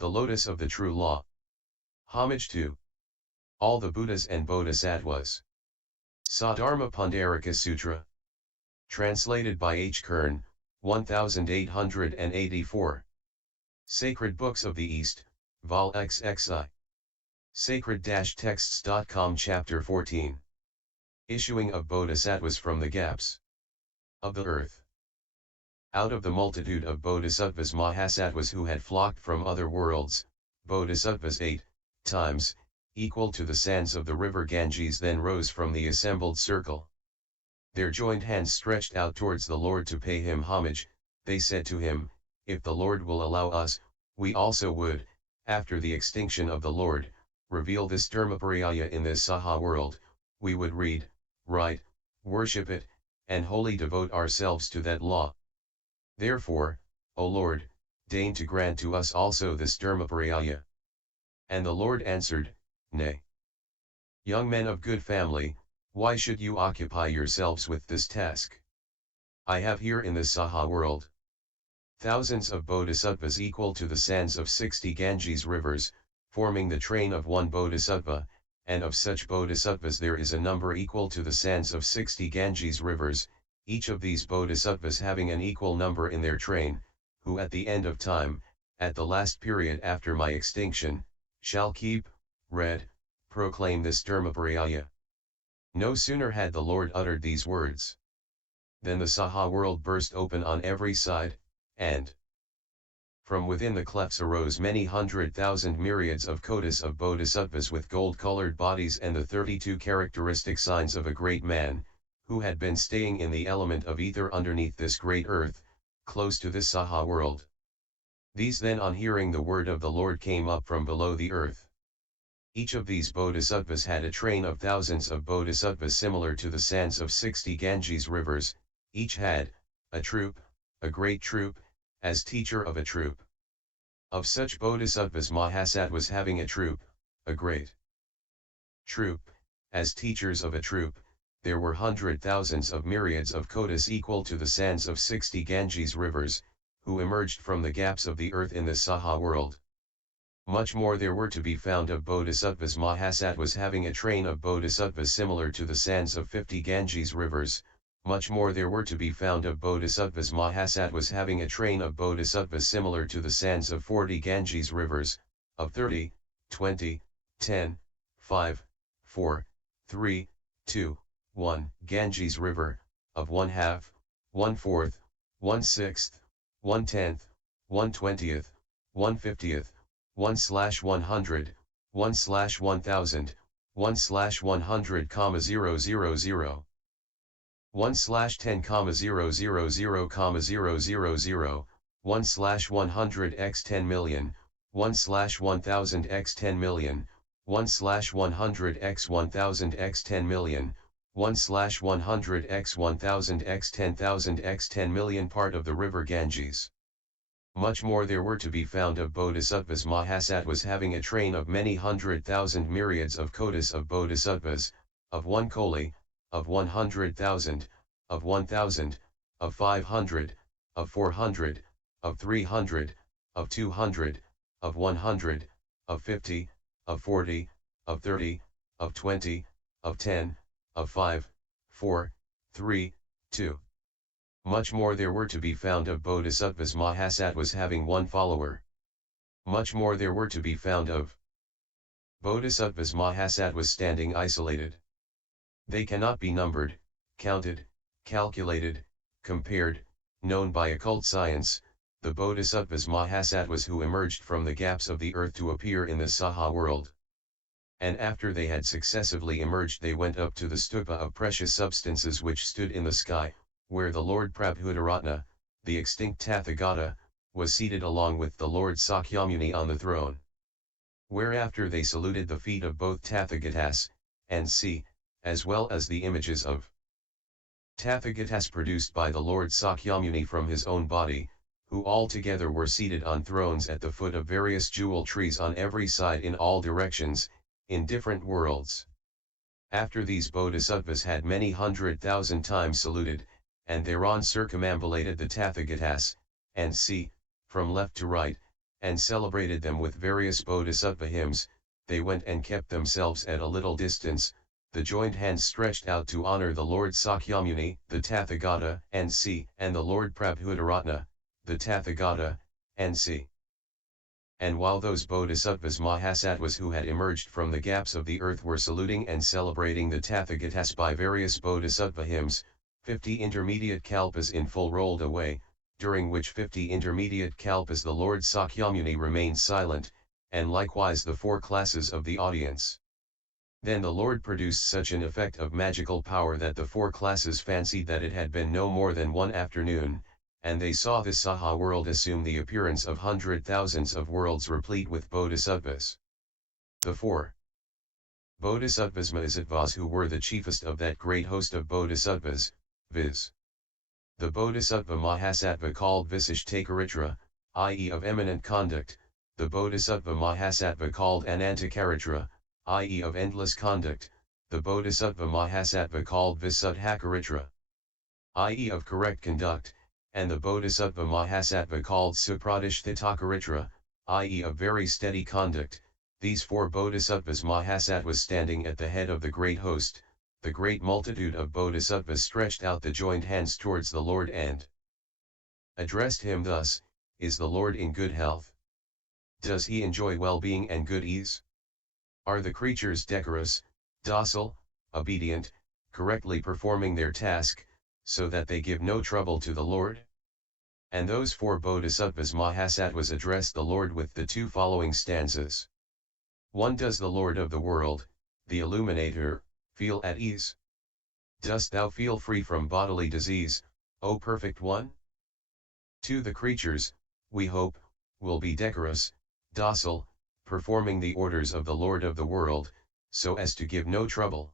the lotus of the true law. Homage to all the Buddhas and Bodhisattvas. Sadharma Pundarika Sutra. Translated by H. Kern, 1884. Sacred Books of the East, Vol. XXI. Sacred-texts.com Chapter 14. Issuing of Bodhisattvas from the gaps of the earth. Out of the multitude of Bodhisattvas Mahasattvas who had flocked from other worlds, Bodhisattvas 8 times, equal to the sands of the river Ganges then rose from the assembled circle. Their joined hands stretched out towards the Lord to pay him homage. They said to him, if the Lord will allow us, we also would, after the extinction of the Lord, reveal this Dharmapariyaya in this Saha world. We would read, write, worship it, and wholly devote ourselves to that law. Therefore, O Lord, deign to grant to us also this Dharmapariyaya. And the Lord answered, Nay. Young men of good family, why should you occupy yourselves with this task? I have here in the Saha world thousands of Bodhisattvas equal to the sands of 60 Ganges rivers, forming the train of one Bodhisattva, and of such Bodhisattvas there is a number equal to the sands of 60 Ganges rivers, each of these Bodhisattvas having an equal number in their train, who at the end of time, at the last period after my extinction, shall keep, read, proclaim this Dharmapariyaya. No sooner had the Lord uttered these words than the Saha world burst open on every side, and from within the clefts arose many 100,000 myriads of kotis of Bodhisattvas with gold-colored bodies and the 32 characteristic signs of a great man, who had been staying in the element of ether underneath this great earth, close to this Saha world. These then on hearing the word of the Lord came up from below the earth. Each of these Bodhisattvas had a train of thousands of Bodhisattvas similar to the sands of 60 Ganges rivers. Each had a troop, a great troop, as teacher of a troop. Of such Bodhisattvas Mahasattvas having a troop, a great troop, as teachers of a troop, there were 100,000s of myriads of kotis equal to the sands of 60 Ganges rivers, who emerged from the gaps of the earth in the Saha world. Much more there were to be found of Bodhisattvas Mahasattvas having a train of Bodhisattvas similar to the sands of 50 Ganges rivers. Much more there were to be found of Bodhisattvas Mahasattvas having a train of Bodhisattvas similar to the sands of 40 Ganges rivers, of 30, 20, 10, 5, 4, 3, 2, 1 Ganges river, of 1/2, 1/4, 1/6, 1/10, 1/20, 1/50, 1/100, 1/1000, 1/100,000. 1/10,000,000, 1/100 x 10 million, 1/1000 x 10 million, 1/100 x 1000 x 10 million, 1/100 x 1000 x 10,000 x 10 million part of the river Ganges. Much more there were to be found of Bodhisattvas Mahasattvas having a train of many 100,000 myriads of kotis of Bodhisattvas, of 1 koli, of 100,000, of 1,000, of 500, of 400, of 300, of 200, of 100, of 50, of 40, of 30, of 20, of 10, of 5, 4, 3, 2. Much more there were to be found of Bodhisattvas Mahasattvas having one follower. Much more there were to be found of Bodhisattvas Mahasattvas standing isolated. They cannot be numbered, counted, calculated, compared, known by occult science, the Bodhisattvas Mahasattvas who emerged from the gaps of the earth to appear in the Saha world. And after they had successively emerged they went up to the stupa of precious substances which stood in the sky, where the Lord Prabhudaratna, the extinct Tathagata, was seated along with the Lord Sakyamuni on the throne. Whereafter they saluted the feet of both Tathagatas, and see, as well as the images of Tathagatas produced by the Lord Sakyamuni from his own body, who all together were seated on thrones at the foot of various jewel trees on every side in all directions, in different worlds. After these Bodhisattvas had many 100,000 times saluted, and thereon circumambulated the Tathagatas, and see, from left to right, and celebrated them with various bodhisattva hymns. They went and kept themselves at a little distance, the joined hands stretched out to honor the Lord Sakyamuni, the Tathagata, and the Lord Prabhudaratna, the Tathagata, and And while those Bodhisattvas Mahasattvas who had emerged from the gaps of the earth were saluting and celebrating the Tathagatas by various Bodhisattva hymns, 50 intermediate kalpas in full rolled away, during which 50 intermediate kalpas the Lord Sakyamuni remained silent, and likewise the 4 classes of the audience. Then the Lord produced such an effect of magical power that the 4 classes fancied that it had been no more than one afternoon, and they saw the Saha world assume the appearance of 100,000s of worlds replete with Bodhisattvas. The 4 Bodhisattvas Mahasattvas who were the chiefest of that great host of Bodhisattvas, viz. The Bodhisattva Mahasattva called Visishtakaritra, i.e. of eminent conduct, the Bodhisattva Mahasattva called Anantakaritra, i.e. of endless conduct, the Bodhisattva Mahasattva called Visuddhakaritra, i.e. of correct conduct, and the Bodhisattva Mahasattva called Supradishthitakaritra, i.e. of very steady conduct. These 4 Bodhisattvas Mahasattvas standing at the head of the great host, the great multitude of Bodhisattvas stretched out the joined hands towards the Lord and addressed him thus, Is the Lord in good health? Does he enjoy well-being and good ease? Are the creatures decorous, docile, obedient, correctly performing their task, so that they give no trouble to the Lord? And those 4 Bodhisattvas Mahasattvas addressed the Lord with the 2 following stanzas. 1. Does the Lord of the world, the Illuminator, feel at ease? Dost thou feel free from bodily disease, O Perfect One? 2. The creatures, we hope, will be decorous, docile, performing the orders of the Lord of the world, so as to give no trouble.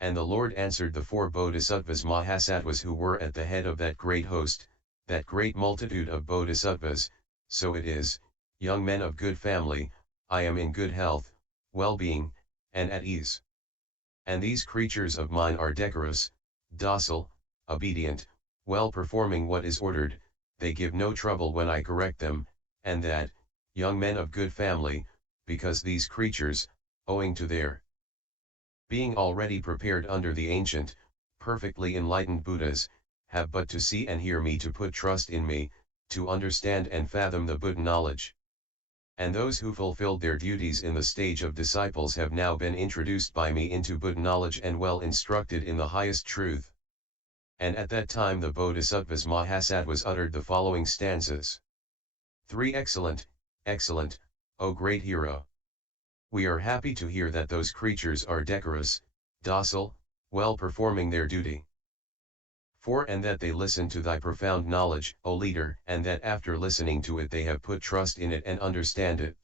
And the Lord answered the 4 Bodhisattvas Mahasattvas who were at the head of that great host, that great multitude of Bodhisattvas, So it is, young men of good family, I am in good health, well-being, and at ease. And these creatures of mine are decorous, docile, obedient, well performing what is ordered, they give no trouble when I correct them, and that, young men of good family, because these creatures, owing to their being already prepared under the ancient, perfectly enlightened Buddhas, have but to see and hear me to put trust in me, to understand and fathom the Buddha knowledge. And those who fulfilled their duties in the stage of disciples have now been introduced by me into Buddha knowledge and well instructed in the highest truth. And at that time the Bodhisattvas Mahasattvas uttered the following stanzas. 3. Excellent, excellent, O great hero! We are happy to hear that those creatures are decorous, docile, well performing their duty. 4. And that they listen to thy profound knowledge, O leader, and that after listening to it they have put trust in it and understand it.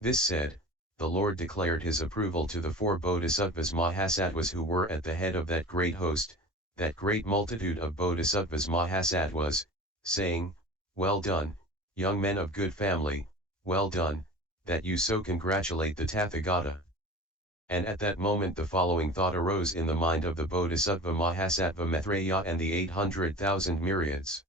This said, the Lord declared his approval to the 4 Bodhisattvas Mahasattvas who were at the head of that great host, that great multitude of Bodhisattvas Mahasattvas, saying, Well done, young men of good family, well done, that you so congratulate the Tathagata. And at that moment the following thought arose in the mind of the Bodhisattva Mahasattva Maitreya and the 800,000 myriads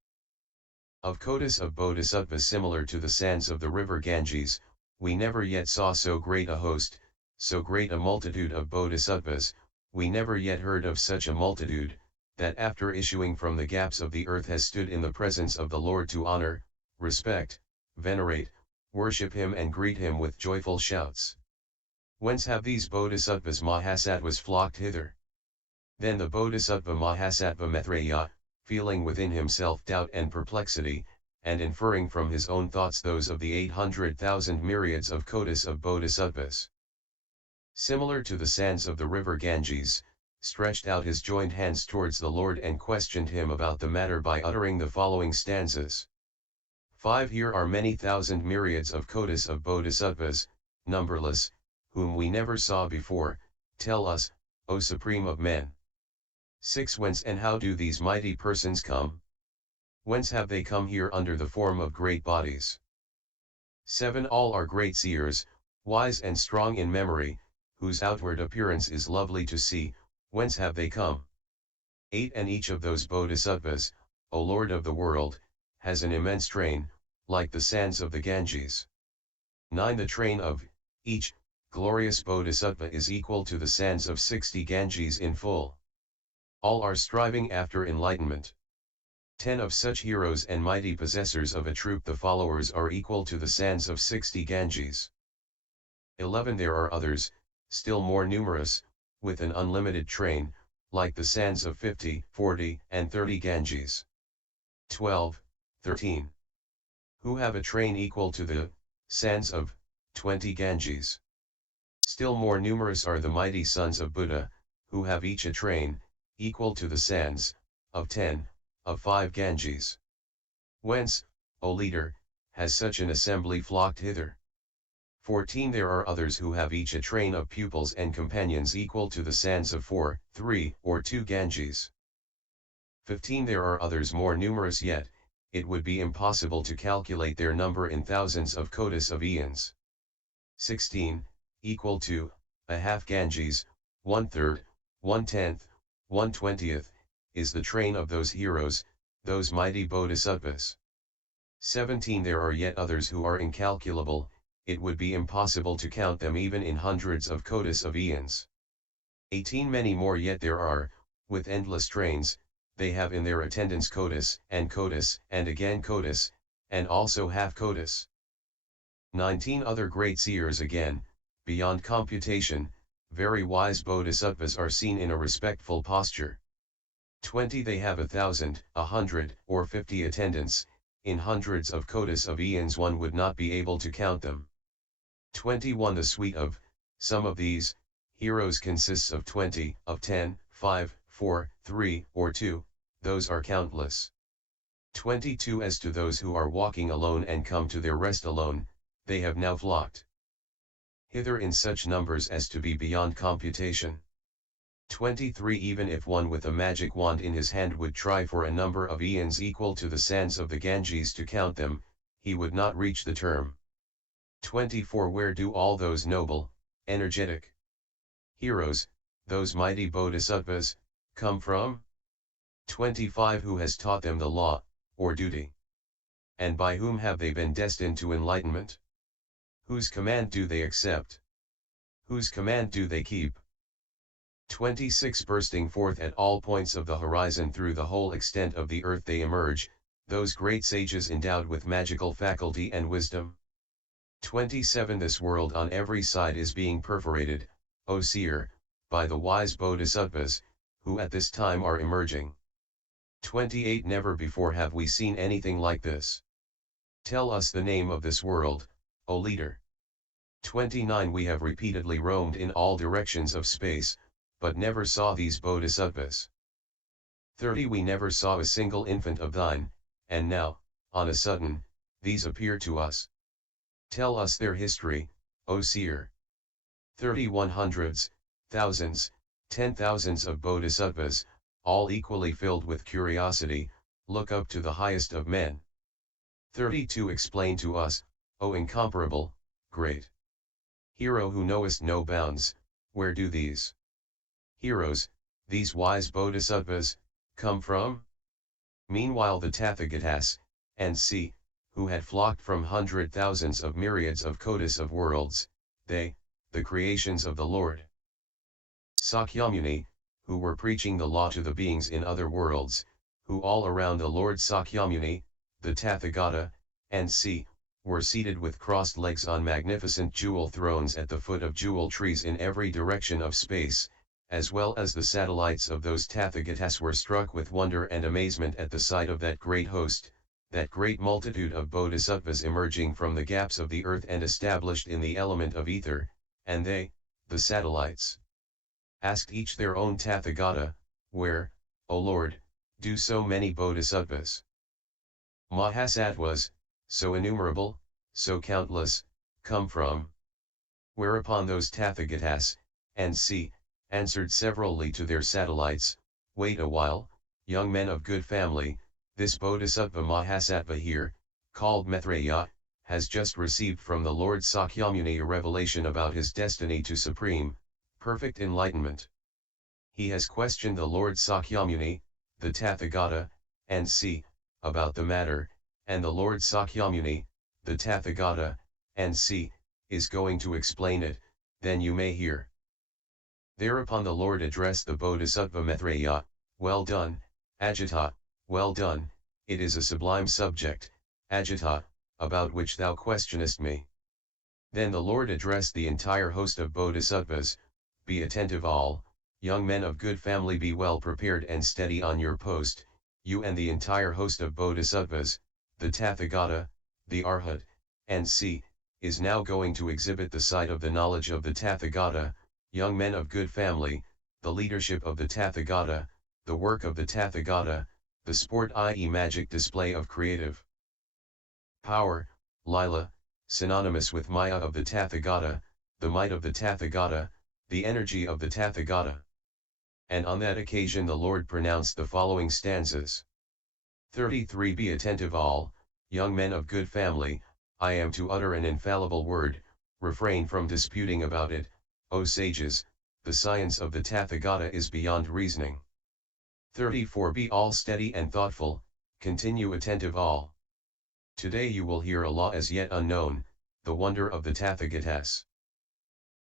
of kotis of Bodhisattvas similar to the sands of the river Ganges. We never yet saw so great a host, so great a multitude of Bodhisattvas, we never yet heard of such a multitude, that after issuing from the gaps of the earth has stood in the presence of the Lord to honor, respect, venerate, worship him and greet him with joyful shouts. Whence have these Bodhisattvas Mahasattvas flocked hither? Then the Bodhisattva Mahasattva Maitreya, feeling within himself doubt and perplexity, and inferring from his own thoughts those of the 800,000 myriads of kotis of Bodhisattvas, similar to the sands of the river Ganges, stretched out his joined hands towards the Lord and questioned him about the matter by uttering the following stanzas. 5. Here are many thousand myriads of kotis of Bodhisattvas, numberless, whom we never saw before, tell us, O Supreme of men. 6. Whence and how do these mighty persons come? Whence have they come here under the form of great bodies? 7. All are great seers, wise and strong in memory, whose outward appearance is lovely to see, whence have they come? 8. And each of those Bodhisattvas, O Lord of the world, has an immense train, like the sands of the Ganges. 9. The train of each glorious Bodhisattva is equal to the sands of 60 Ganges in full. All are striving after enlightenment. 10. Of such heroes and mighty possessors of a troop the followers are equal to the sands of 60 Ganges. 11. There are others, still more numerous, with an unlimited train, like the sands of 50, 40, and 30 Ganges. 12, 13. Who have a train equal to the sands of 20 Ganges. Still more numerous are the mighty sons of Buddha, who have each a train, equal to the sands, of 10, of 5 Ganges. Whence, O leader, has such an assembly flocked hither? 14. There are others who have each a train of pupils and companions equal to the sands of 4, 3, or 2 Ganges. 15. There are others more numerous yet, it would be impossible to calculate their number in thousands of kotis of Æons. 16. Equal to a half Ganges, 1/3, 1/10, 1/20, is the train of those heroes, those mighty bodhisattvas. 17. There are yet others who are incalculable, it would be impossible to count them even in hundreds of kotis of Æons. 18. Many more yet there are, with endless trains, they have in their attendance kotis, and again kotis, and also half kotis. 19. Other great seers again, beyond computation, very wise bodhisattvas are seen in a respectful posture. 20. They have 1,000, 100, or 50 attendants, in hundreds of kotis of Æons one would not be able to count them. 21. The suite of some of these heroes consists of 20, of 10, 5, 4, 3, or 2, those are countless. 22. As to those who are walking alone and come to their rest alone, they have now flocked hither in such numbers as to be beyond computation. 23. Even if one with a magic wand in his hand would try for a number of Æons equal to the sands of the Ganges to count them, he would not reach the term. 24. Where do all those noble, energetic heroes, those mighty bodhisattvas, come from? 25. Who has taught them the law, or duty? And by whom have they been destined to enlightenment? Whose command do they accept? Whose command do they keep? 26. Bursting forth at all points of the horizon through the whole extent of the earth they emerge, those great sages endowed with magical faculty and wisdom. 27. This world on every side is being perforated, O seer, by the wise bodhisattvas, who at this time are emerging. 28. Never before have we seen anything like this. Tell us the name of this world, O leader. 29. We have repeatedly roamed in all directions of space, but never saw these bodhisattvas. 30. We never saw a single infant of thine, and now, on a sudden, these appear to us. Tell us their history, O seer. 31. Hundreds, thousands, 10,000s of bodhisattvas, all equally filled with curiosity, look up to the highest of men. 32. Explain to us, O incomparable, great hero who knowest no bounds, where do these heroes, these wise bodhisattvas, come from? Meanwhile the Tathagatas, and see, who had flocked from 100,000s of myriads of kotis of worlds, they, the creations of the Lord Sakyamuni, who were preaching the law to the beings in other worlds, who all around the Lord Sakyamuni, the Tathagata, and see, were seated with crossed legs on magnificent jewel thrones at the foot of jewel trees in every direction of space, as well as the satellites of those Tathagatas were struck with wonder and amazement at the sight of that great host, that great multitude of bodhisattvas emerging from the gaps of the earth and established in the element of ether, and they, the satellites, asked each their own Tathagata, where, O Lord, do so many bodhisattvas Mahasattvas, so innumerable, so countless, come from? Whereupon those Tathagatas, and see, answered severally to their satellites, wait a while, young men of good family, this Bodhisattva Mahasattva here, called Maitreya, has just received from the Lord Sakyamuni a revelation about his destiny to supreme, perfect enlightenment. He has questioned the Lord Sakyamuni, the Tathagata, and see, about the matter, And the Lord Sakyamuni, the Tathagata, and see, is going to explain it, then you may hear. Thereupon the Lord addressed the Bodhisattva Maitreya, well done, Ajita, well done, it is a sublime subject, Ajita, about which thou questionest me. Then the Lord addressed the entire host of Bodhisattvas, be attentive all, young men of good family, be well prepared and steady on your post, you and the entire host of Bodhisattvas, the Tathagata, the Arhat, and see, is now going to exhibit the sight of the knowledge of the Tathagata, young men of good family, the leadership of the Tathagata, the work of the Tathagata, the sport i.e. magic display of creative power, lila, synonymous with Maya of the Tathagata, the might of the Tathagata, the energy of the Tathagata. And on that occasion the Lord pronounced the following stanzas. 33 Be attentive all, young men of good family, I am to utter an infallible word, refrain from disputing about it, O sages, the science of the Tathagata is beyond reasoning. 34 Be all steady and thoughtful, continue attentive all. Today you will hear a law as yet unknown, the wonder of the Tathagatas.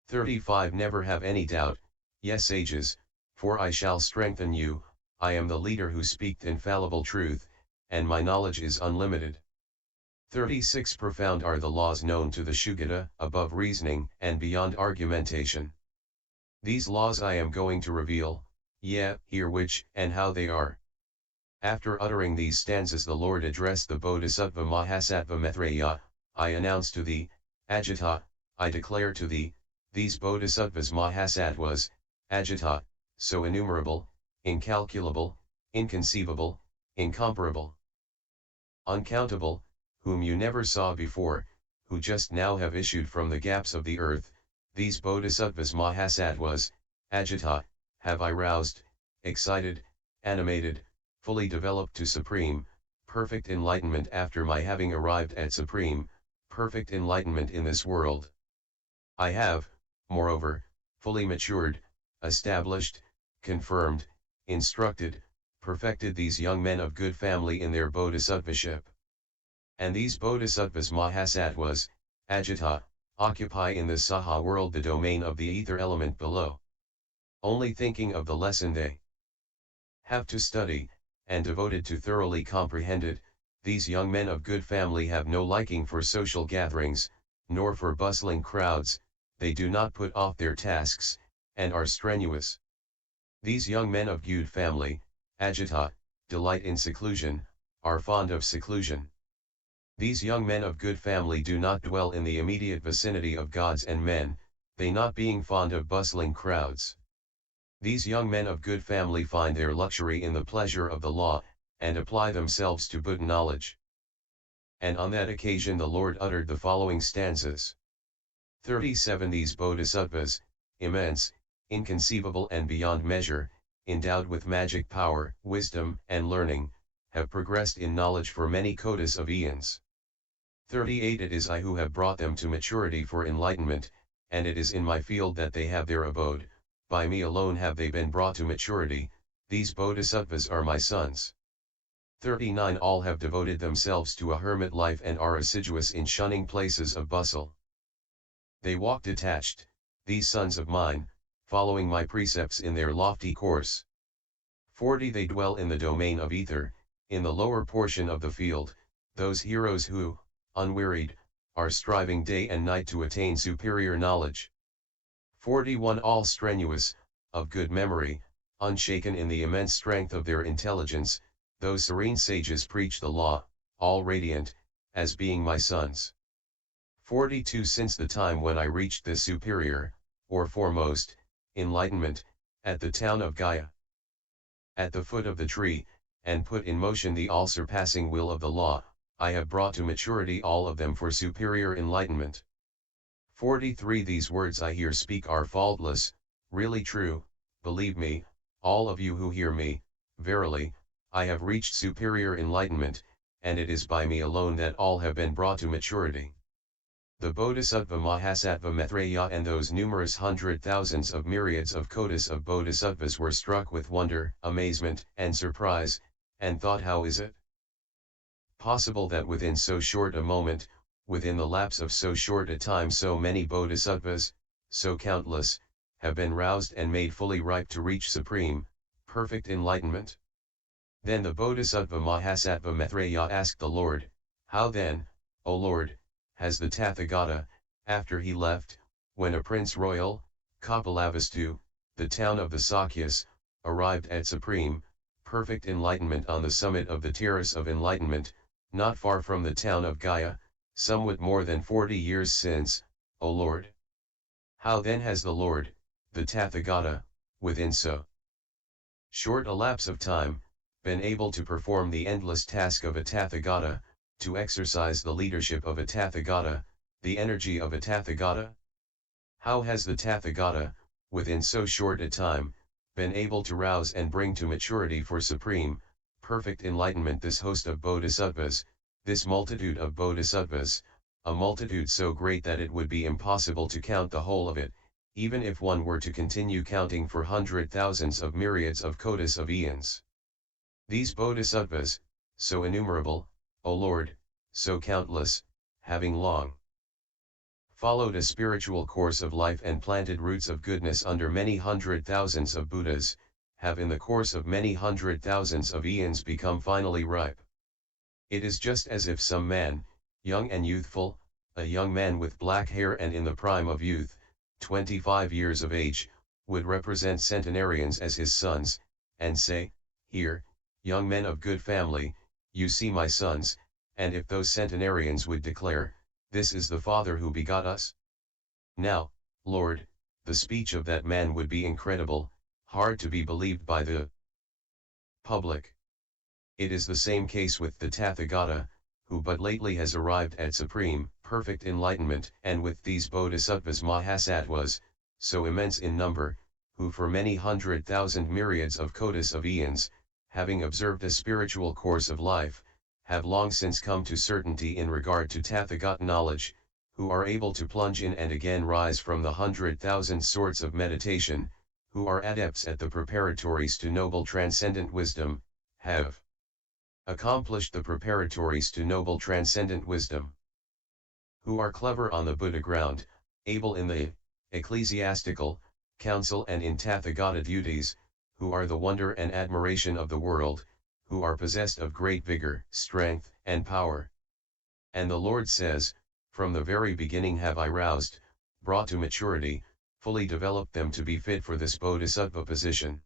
35 Never have any doubt, yes sages, for I shall strengthen you, I am the leader who speaks infallible truth, and my knowledge is unlimited. 36 Profound are the laws known to the Shugata, above reasoning and beyond argumentation. These laws I am going to reveal, hear which and how they are. After uttering these stanzas the Lord addressed the Bodhisattva Mahasattva Maitreya, I announce to thee, Ajita, I declare to thee, these Bodhisattvas Mahasattvas, Ajita, so innumerable, incalculable, inconceivable, incomparable, uncountable, whom you never saw before, who just now have issued from the gaps of the earth, these Bodhisattvas Mahasattvas, Ajita, have I roused, excited, animated, fully developed to supreme, perfect enlightenment after my having arrived at supreme, perfect enlightenment in this world. I have, moreover, fully matured, established, confirmed, instructed, perfected these young men of good family in their bodhisattvaship. And these Bodhisattvas Mahasattvas, Ajita, occupy in the Saha world the domain of the ether element below. Only thinking of the lesson they have to study, and devoted to thoroughly comprehend it, these young men of good family have no liking for social gatherings, nor for bustling crowds, they do not put off their tasks, and are strenuous. These young men of good family, Ajita, delight in seclusion, are fond of seclusion. These young men of good family do not dwell in the immediate vicinity of gods and men, they not being fond of bustling crowds. These young men of good family find their luxury in the pleasure of the law, and apply themselves to Buddha knowledge. And on that occasion the Lord uttered the following stanzas. 37 These Bodhisattvas, immense, inconceivable and beyond measure, endowed with magic power, wisdom, and learning, have progressed in knowledge for many kotis of Æons. 38 It is I who have brought them to maturity for enlightenment, and it is in my field that they have their abode, by me alone have they been brought to maturity, these Bodhisattvas are my sons. 39 All have devoted themselves to a hermit life and are assiduous in shunning places of bustle. They walk detached, these sons of mine, following my precepts in their lofty course. 40 They dwell in the domain of ether, in the lower portion of the field, those heroes who, unwearied, are striving day and night to attain superior knowledge. 41 All strenuous, of good memory, unshaken in the immense strength of their intelligence, those serene sages preach the law, all radiant, as being my sons. 42 Since the time when I reached this superior, or foremost, enlightenment, at the town of Gaya, at the foot of the tree, and put in motion the all-surpassing will of the law, I have brought to maturity all of them for superior enlightenment. 43 These words I here speak are faultless, really true, believe me, all of you who hear me, verily, I have reached superior enlightenment, and it is by me alone that all have been brought to maturity. The Bodhisattva Mahasattva Maitreya and those numerous hundred thousands of myriads of kotis of Bodhisattvas were struck with wonder, amazement, and surprise, and thought, how is it Possible that within so short a moment, within the lapse of so short a time, so many bodhisattvas, so countless, have been roused and made fully ripe to reach supreme, perfect enlightenment? Then the Bodhisattva Mahasattva Maitreya asked the Lord, how then, O Lord, has the Tathagata, after he left, when a prince royal, Kapilavastu, the town of the Sakyas, arrived at supreme, perfect enlightenment on the summit of the terrace of enlightenment, not far from the town of Gaya, somewhat more than 40 years since, O Lord? How then has the Lord, the Tathagata, within so short a lapse of time, been able to perform the endless task of a Tathagata, to exercise the leadership of a Tathagata, the energy of a Tathagata? How has the Tathagata, within so short a time, been able to rouse and bring to maturity for supreme, perfect enlightenment this host of bodhisattvas, this multitude of bodhisattvas, a multitude so great that it would be impossible to count the whole of it, even if one were to continue counting for hundred thousands of myriads of kotis of Æons? These bodhisattvas, so innumerable, O Lord, so countless, having long followed a spiritual course of life and planted roots of goodness under many hundred thousands of Buddhas, have in the course of many hundred thousands of Æons become finally ripe. It is just as if some man, young and youthful, a young man with black hair and in the prime of youth, 25 years of age, would represent centenarians as his sons, and say, here, young men of good family, you see my sons, and if those centenarians would declare, this is the Father who begot us? Now, Lord, the speech of that man would be incredible, hard to be believed by the public. It is the same case with the Tathagata, who but lately has arrived at supreme, perfect enlightenment, and with these Bodhisattvas Mahasattvas, so immense in number, who for many 100,000 myriads of kotis of Æons, having observed a spiritual course of life, have long since come to certainty in regard to Tathagata knowledge, who are able to plunge in and again rise from the 100,000 sorts of meditation, who are adepts at the preparatories to noble transcendent wisdom, have accomplished the preparatories to noble transcendent wisdom, who are clever on the Buddha ground, able in the ecclesiastical council and in Tathagata duties, who are the wonder and admiration of the world, who are possessed of great vigor, strength, and power. And the Lord says, from the very beginning have I roused, brought to maturity, fully developed them to be fit for this bodhisattva position.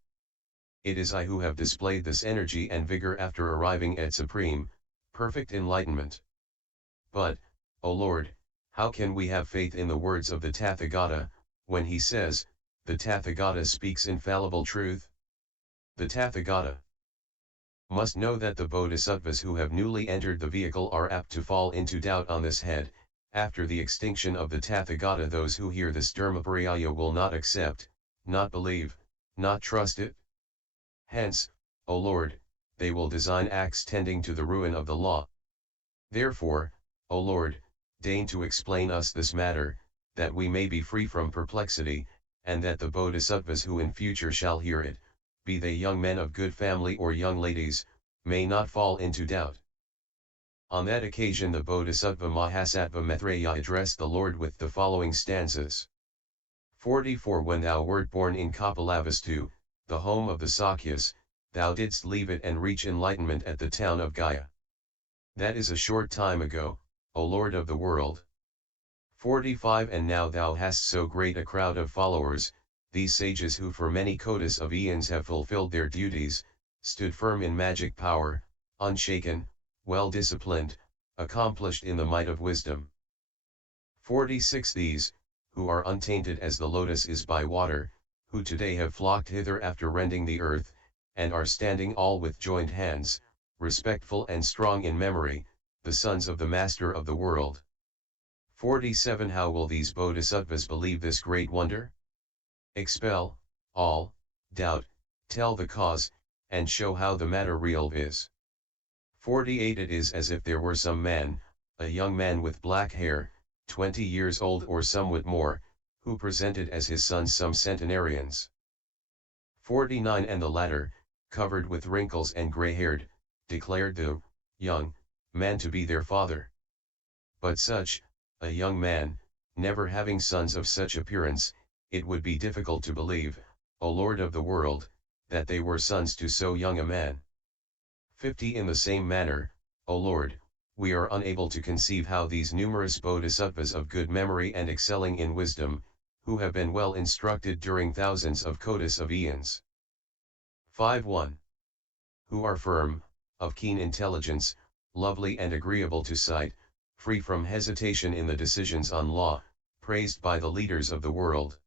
It is I who have displayed this energy and vigor after arriving at supreme, perfect enlightenment. But, O Lord, how can we have faith in the words of the Tathagata, when he says, the Tathagata speaks infallible truth? The Tathagata must know that the bodhisattvas who have newly entered the vehicle are apt to fall into doubt on this head. After the extinction of the Tathagata, those who hear this dharmapariyaya will not accept, not believe, not trust it. Hence, O Lord, they will design acts tending to the ruin of the law. Therefore, O Lord, deign to explain us this matter, that we may be free from perplexity, and that the bodhisattvas who in future shall hear it, be they young men of good family or young ladies, may not fall into doubt. On that occasion the Bodhisattva Mahasattva Maitreya addressed the Lord with the following stanzas. 44 When thou wert born in Kapilavastu, the home of the Sakyas, thou didst leave it and reach enlightenment at the town of Gaya. That is a short time ago, O Lord of the world. 45 And now thou hast so great a crowd of followers, these sages who for many kotis of Æons have fulfilled their duties, stood firm in magic power, unshaken, well disciplined, accomplished in the might of wisdom. 46 These, who are untainted as the lotus is by water, who today have flocked hither after rending the earth, and are standing all with joined hands, respectful and strong in memory, the sons of the Master of the world. 47 How will these bodhisattvas believe this great wonder? Expel all doubt, tell the cause, and show how the matter real is. 48 It is as if there were some man, a young man with black hair, 20 years old or somewhat more, who presented as his sons some centenarians. 49 And the latter, covered with wrinkles and gray-haired, declared the young man to be their father. But such, a young man, never having sons of such appearance, it would be difficult to believe, O Lord of the world, that they were sons to so young a man. 50. In the same manner, O Lord, we are unable to conceive how these numerous bodhisattvas of good memory and excelling in wisdom, who have been well instructed during thousands of kotis of eons. 5.1. Who are firm, of keen intelligence, lovely and agreeable to sight, free from hesitation in the decisions on law, praised by the leaders of the world.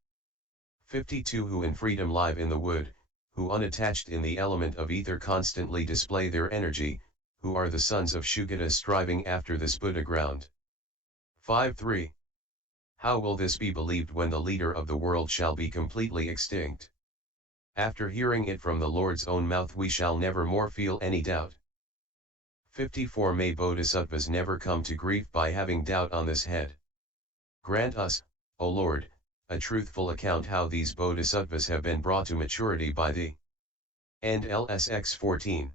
52. Who in freedom live in the wood, who unattached in the element of ether constantly display their energy, who are the sons of Shugata striving after this Buddha ground. 5.3. How will this be believed when the leader of the world shall be completely extinct? After hearing it from the Lord's own mouth we shall never more feel any doubt. 54. May bodhisattvas never come to grief by having doubt on this head. Grant us, O Lord, a truthful account how these bodhisattvas have been brought to maturity by thee. And LSX 14.